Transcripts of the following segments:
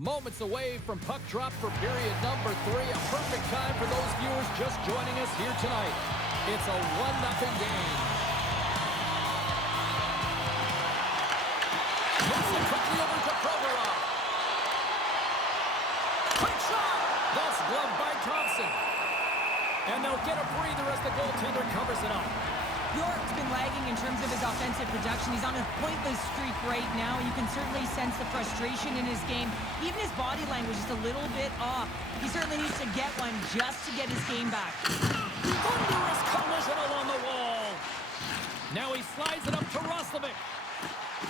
Moments away from puck drop for period number 3. A perfect time for those viewers just joining us here tonight. It's a 1-0 game. Moves it quickly over to Provorov. Quick shot! That's gloved by Thompson. And they'll get a breather as the goaltender covers it up. York's been lagging in terms of his offensive production. He's on a pointless streak right now. You can certainly sense the frustration in his game. Even his body language is a little bit off. He certainly needs to get one just to get his game back. Thunderous collision along the wall. Now he slides it up to Roslovic.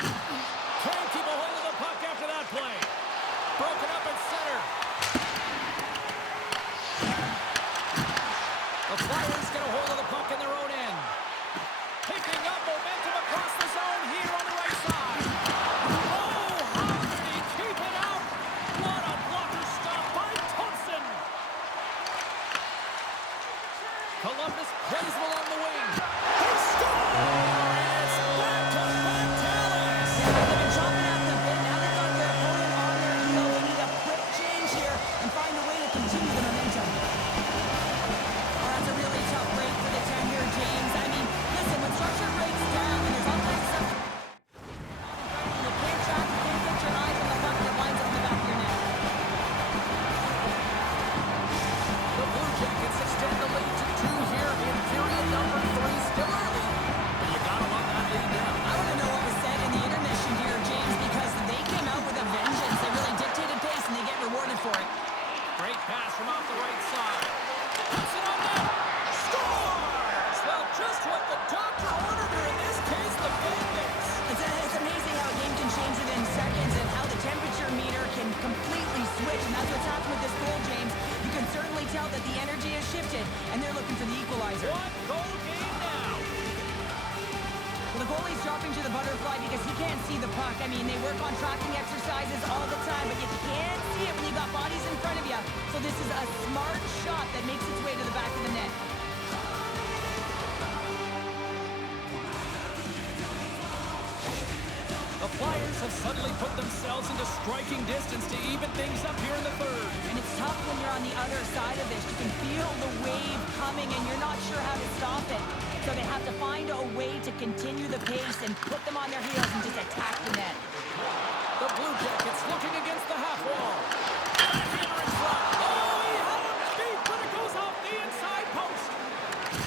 Can't keep a hold of the puck after that play. Broken up at center. The Flyers get a hold of the puck in their own end. Picking up momentum across the zone here on the right side. Oh, how did he keep it out? What a blocker stop by Thompson. Columbus plays him along the wing. They score! And it's back-to-back tallies. Yeah, they've been chopping at the bit. Now they've got their opponent on their heel. They need a quick change here and find a way to continue the momentum. Oh, that's a really tough break for the 10 here, James. I mean, listen, when structure breaks down and there's all kinds of stuff, you can't track, you can't get your eyes on the puck that lines up in the back of your net. The Blue Jackets extend the lead to 2 here in period number 3. Still early. But you gotta love that lead now. I want to know what was said in the intermission here, James, because they came out with a vengeance. They really dictated pace, and they get rewarded for it. Great pass from off the right side. Puts it on net. Scores! Well, just what the doctor ordered her in this case, the Bandits. It's amazing how a game can change within seconds and how the temperature meter can completely switch, and that's what's happened with this goal, James. You can certainly tell that the energy has shifted, and they're looking for the equalizer. One goal game now. Well, the goalie's dropping to the butterfly because he can't see the puck. I mean, they work on tracking exercises all the time, but you can't see it when you got bodies in front of you. So this is a smart shot that makes its way to the back of the net. The Flyers have suddenly put themselves into striking distance to even things up here in the third. And it's tough when you're on the other side of this. You can feel the wave coming, and you're not sure how to stop it. So they have to find a way to continue the pace and put them on their heels and just attack the net. The Blue Jackets looking against the half wall. Backhander in front. Oh, he had him beat, but it goes off the inside post.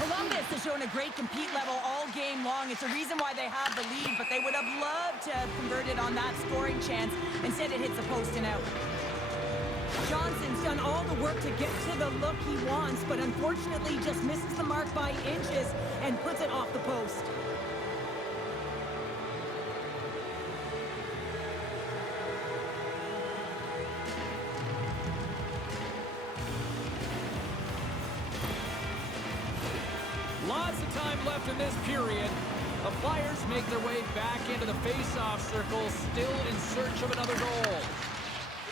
Columbus has shown a great compete level all game long. It's a reason why they have the lead, but they would have loved to have converted on that scoring chance. Instead, it hits the post and out. Johnson's done all the work to get to the look he wants, but unfortunately just misses the mark by inches and puts it off the post. Lots of time left in this period. The Flyers make their way back into the face-off circle, still in search of another goal.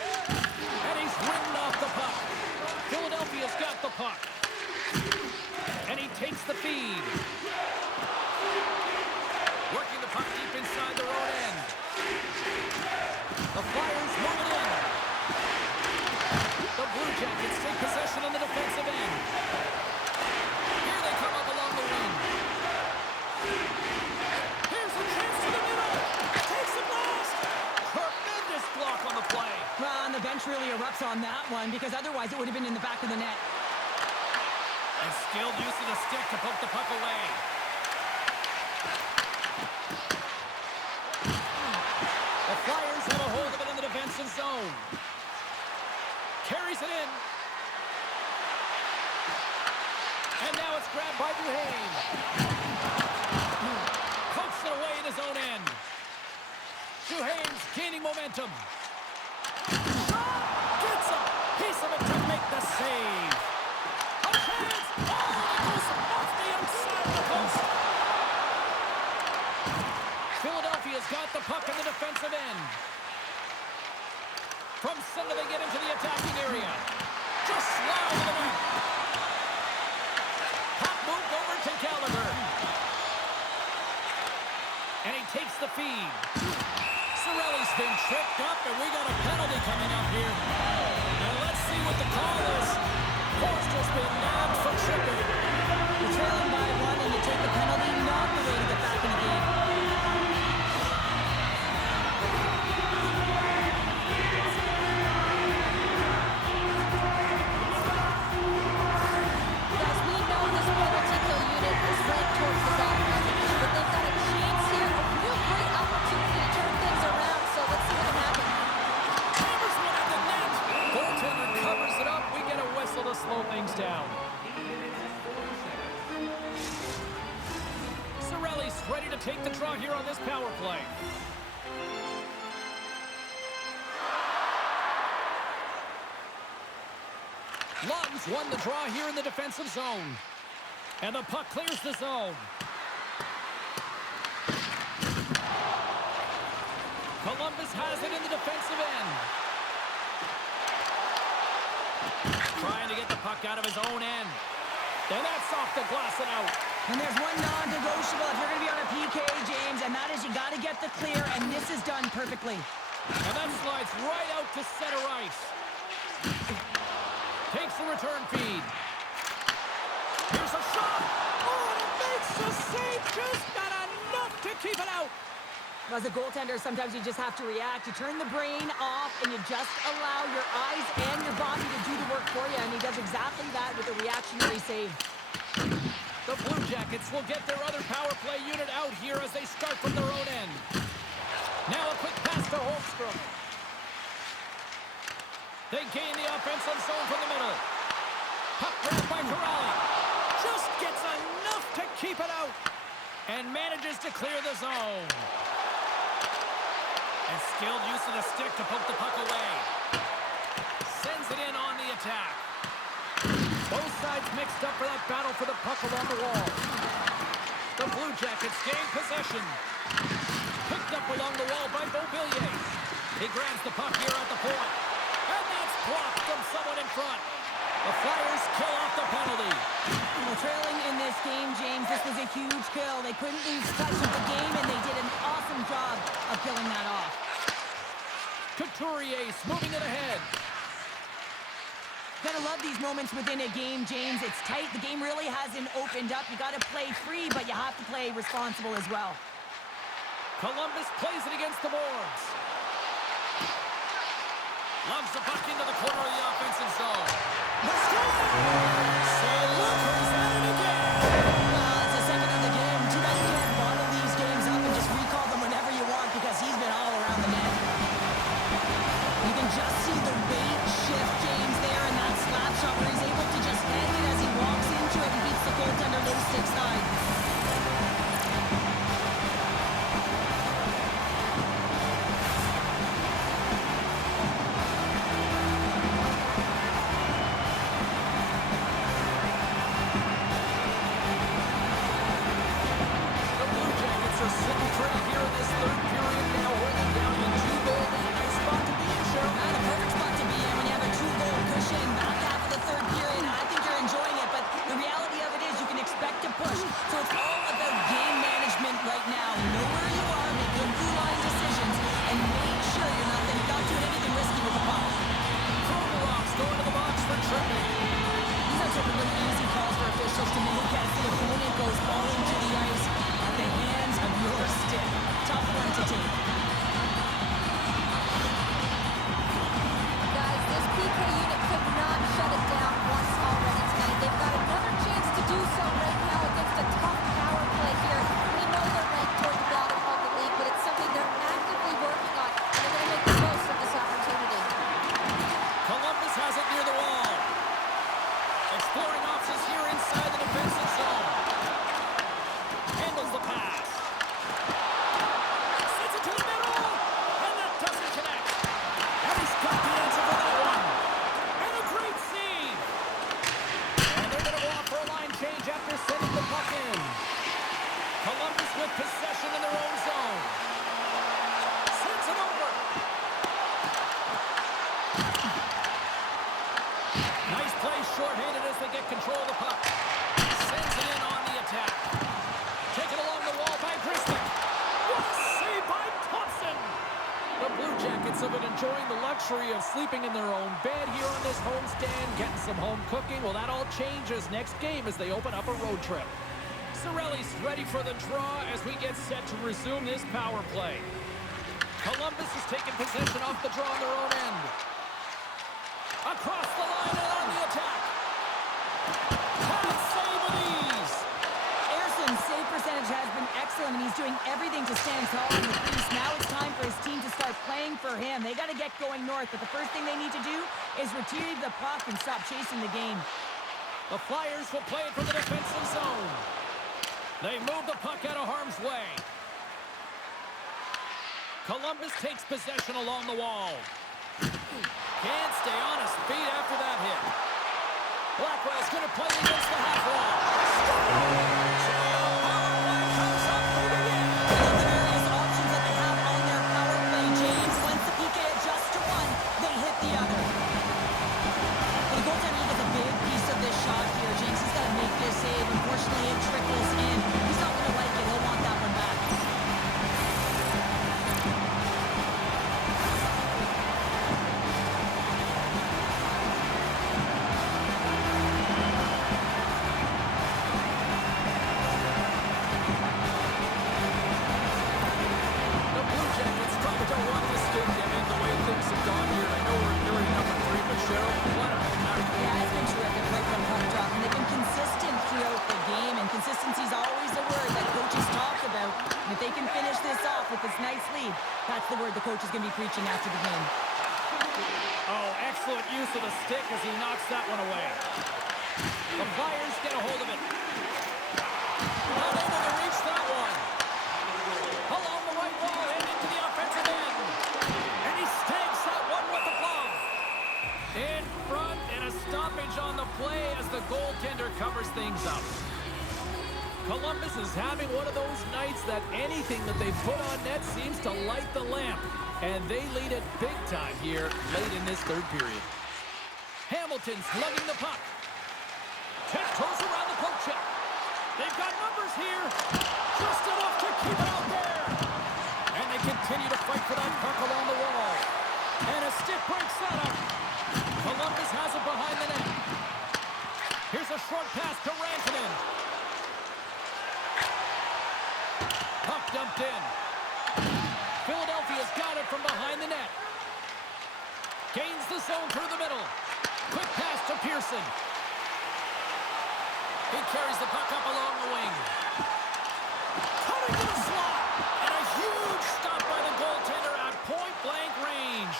And he's ridden off the puck. Philadelphia's got the puck. And he takes the feed. Working the puck deep inside their own end. The Flyers move it in. The Blue Jackets take possession on the defensive end. Here they come up along the wing. Here's a chance to the middle. Takes the blast. Tremendous block on the play. Well, and the bench really erupts on that one because otherwise it would have been in the back of the net. And skilled use of the stick to poke the puck away. The Flyers have a hold of it in the defensive zone. Carries it in. And now it's grabbed by Duhaime. Pokes it away in his own end. Duhaime's gaining momentum. Shot! Gets a piece of it to make the save. A chance! Oh, it goes off the outside of the post. Philadelphia's got the puck in the defensive end. From center they get into the attacking area. Just slide to the back. Puck moved over to Gallagher. And he takes the feed. Cirelli's been tripped up, and we got a penalty coming up here. And let's see what the call is. Forster's been nabbed for tripping. You're trailing by one and you take the penalty, not the way to get back in the game. Guys, we know this penalty kill unit is ranked towards the bottom of the league, but they've got a chance here, a real great opportunity to turn things around, so let's see what can happen. Hammers one at the net. Goaltender covers it up. We get a whistle to slow things down. Cirelli's ready to take the draw here on this power play. Lund's won the draw here in the defensive zone. And the puck clears the zone. Columbus has it in the defensive end. Trying to get the puck out of his own end. And that's off the glass and out. And there's one non-negotiable if you're going to be on a PK, James, and that is you got to get the clear, and this is done perfectly. And that slides right out to center ice. Takes the return feed. Here's a shot. Oh, and it makes the save. Just not enough to keep it out. As a goaltender, sometimes you just have to react. You turn the brain off, and you just allow your eyes and your body to do the work for you, and he does exactly that with a reactionary save. The Blue Jackets will get their other power play unit out here as they start from their own end. Now a quick pass to Holmstrom. They gain the offensive zone from the middle. Puck grabbed by Corrali. Just gets enough to keep it out. And manages to clear the zone. And skilled use of the stick to poke the puck away. Sends it in on the attack. Both sides mixed up for that battle for the puck along the wall. The Blue Jackets gain possession. Picked up along the wall by Beauvillier. He grabs the puck here at the point. And that's blocked from someone in front. The Flyers kill off the penalty. Well, trailing in this game, James, this was a huge kill. They couldn't lose touch of the game, and they did an awesome job of killing that off. Couturier moving it ahead. Gotta love these moments within a game, James. It's tight. The game really hasn't opened up. You gotta play free, but you have to play responsible as well. Columbus plays it against the boards. Loves the puck into the corner of the offensive zone. The score! St. Louis at it again! It's the second of the game. Too bad you can't bottle these games up and just recall them whenever you want because he's been all around the net. You can just see the weight shift, James, there in that slap shot where he's able to just hang it as he walks into it and beats the goaltender low stick side. Exploring options here inside the defensive zone. luxury of sleeping in their own bed here on this homestand, getting some home cooking. Well, that all changes next game as they open up a road trip. Cirelli's ready for the draw as we get set to resume this power play. Columbus is taking possession off the draw on their own end. Across the line and on the attack. Can't save with ease. Erson's save percentage has been excellent, and he's doing everything to stand tall in the crease. Now it's time for his team to start playing for him. They got to get going north, but the first thing they need to do is retrieve the puck and stop chasing the game. The Flyers will play it from the defensive zone. They move the puck out of harm's way. Columbus takes possession along the wall. Can't stay on his feet after that hit. Blackwell's going to play against the half wall. Comes up moving in. The various options that they have on their power play, James. Once the PK adjusts to one, they hit the other. Well, the goaltender gets a big piece of this shot here, James. He's got to make this save. Unfortunately, it trickles in. He's not going to like it. He'll want that one back. The Blue Jackets probably don't want this game to end the way things have gone here. I know we're nearing number 3, but Cheryl, what a night. Yeah, it's been terrific right from puck drop, and they've been consistent throughout the game, and consistency is always a word that coaches talk about. And if they can finish this off with this nice lead, that's the word the coach is going to be preaching after the game. Oh, excellent use of the stick as he knocks that one away. The Flyers get a hold of it. Not able to reach that one. Along the right wall and into the offensive end. And he stakes that one with the glove. In front and a stoppage on the play as the goaltender covers things up. Columbus is having one of those nights that anything that they put on net seems to light the lamp. And they lead it big time here late in this third period. Hamilton's lugging the puck. Tiptoes around the poke check. They've got numbers here. Just enough to keep it out there. And they continue to fight for that puck along the wall. And a stick breaks that up. Columbus has it behind the net. Here's a short pass to Rantanen. Puck dumped in. Philadelphia's got it from behind the net. Gains the zone through the middle. Quick pass to Pearson. He carries the puck up along the wing. Cutting to the slot. And a huge stop by the goaltender at point-blank range.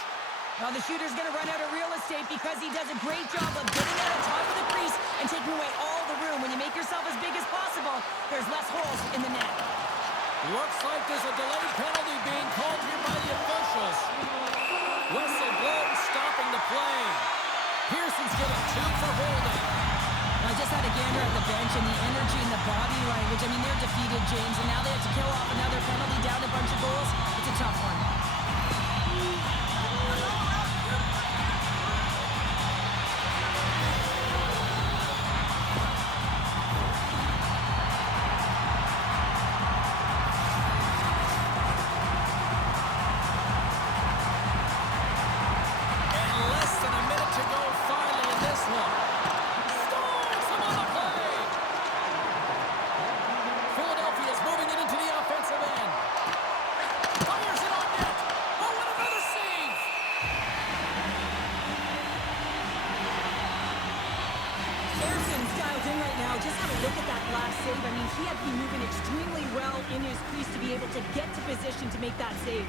Well, the shooter's going to run out of real estate because he does a great job of getting out on top of the crease and taking away all the room. When you make yourself as big as possible, there's less holes in the net. Looks like there's a delayed penalty being called here by the officials. Whistle blows, stopping the play. Pearson's getting 2 for holding. I just had a gander at the bench, and the energy and the body language. I mean, they're defeated, James, and now they have to kill off another penalty, down a bunch of goals. It's a tough one. He had to be moving extremely well in his crease to be able to get to position to make that save.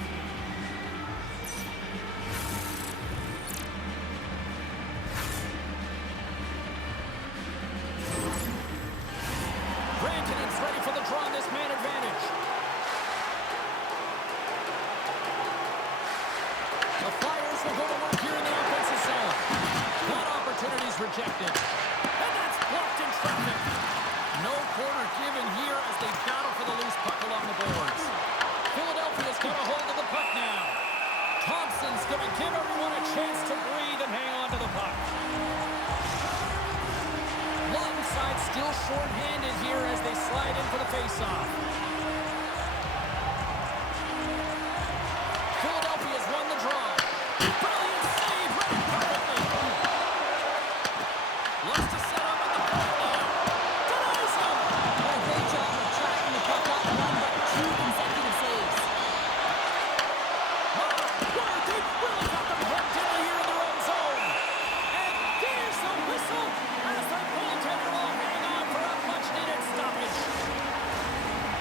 Rantanen's ready for the draw on this man advantage. The Flyers will go to work here in the offensive zone. That opportunity's rejected. And that's blocked in traffic. No corner given here as they battle for the loose puck along the boards. Philadelphia's got a hold of the puck now. Thompson's going to give everyone a chance to breathe and hang on to the puck. Longside still short-handed here as they slide in for the face-off. Philadelphia's won the draw. Brilliant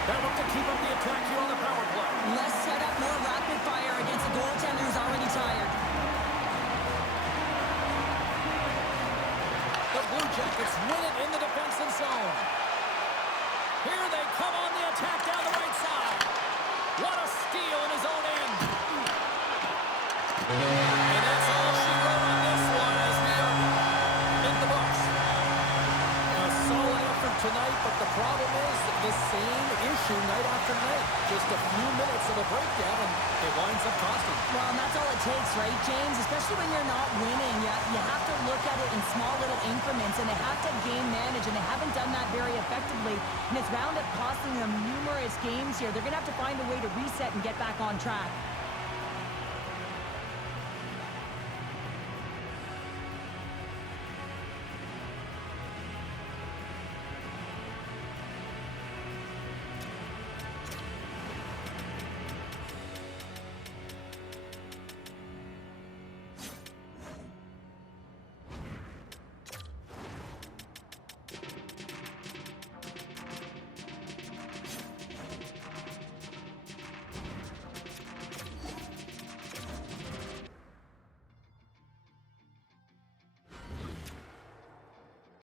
They'll look to keep up the attack here on the power play. Less setup, more rapid fire against a goaltender who's already tired. The Blue Jackets win it in the defensive zone. Here they come on the attack down the right side. What a steal in his own end. And that's all she wrote on this one as we are in the books. A solid effort tonight, but the problem is the same issue night after night. Just a few minutes of a breakdown, and it winds up costing. Well, and that's all it takes, right, James? Especially when you're not winning. You have to look at it in small little increments, and they have to game manage, and they haven't done that very effectively. And it's wound up costing them numerous games here. They're going to have to find a way to reset and get back on track.